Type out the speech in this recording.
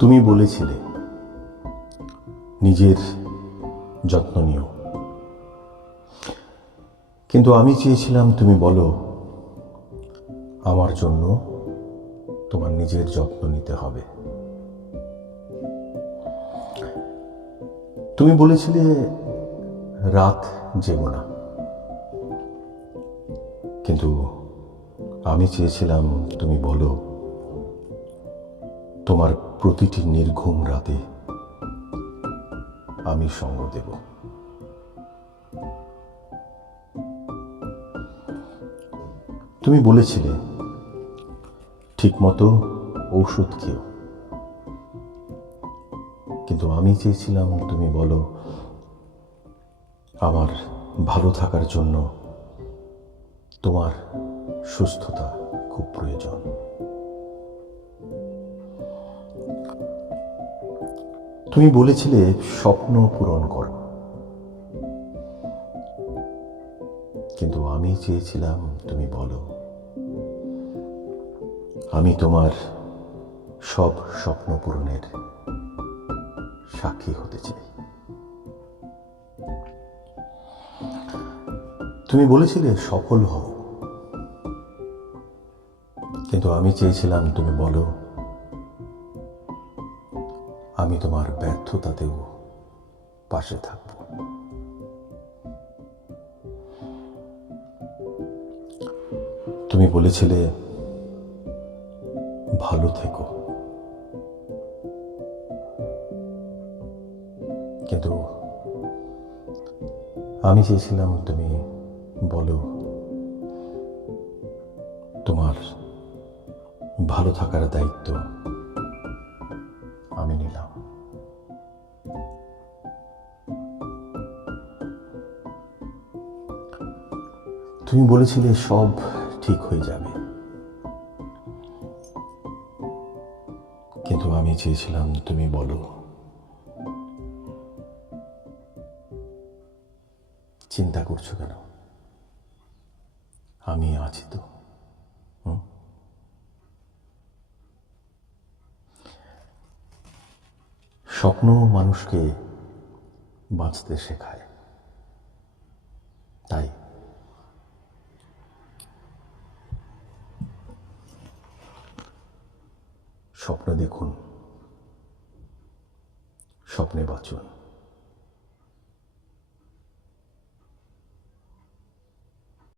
তুমি বলেছিলে নিজের যত্ন নিও, কিন্তু আমি চেয়েছিলাম তুমি বলো আমার জন্য তোমার নিজের যত্ন নিতে হবে। তুমি বলেছিলে রাত জেগো না, কিন্তু আমি চেয়েছিলাম তুমি বলো তোমার প্রতিটি নির্ঘুম রাতে আমি সঙ্গ দেব। তুমি বলেছিলে ঠিকমতো ঔষধ খেও, কিন্তু আমি চেয়েছিলাম তুমি বলো আমার ভালো থাকার জন্য তোমার সুস্থতা খুব প্রয়োজন। তুমি বলেছিলে স্বপ্ন পূরণ করো, কিন্তু আমি চেয়েছিলাম তুমি বলো আমি তোমার সব স্বপ্ন পূরণের সাক্ষী হতে চাই। তুমি বলেছিলে সফল হও, কিন্তু আমি চেয়েছিলাম তুমি বলো আমি তোমার ব্যর্থতাতেও পাশে থাকব। তুমি বলেছিলে ভালো থেকো, কিন্তু আমি চেয়েছিলাম তুমি বলো তোমার ভালো থাকার দায়িত্ব আমি নিলাম। তুমি বলেছিলে সব ঠিক হয়ে যাবে, কিন্তু আমি চেয়েছিলাম তুমি বলো চিন্তা করছো কেন, আমি আছি তো। স্বপ্ন মানুষকে বাঁচতে শেখায়, তাই স্বপ্ন দেখুন, স্বপ্নে বাঁচুন।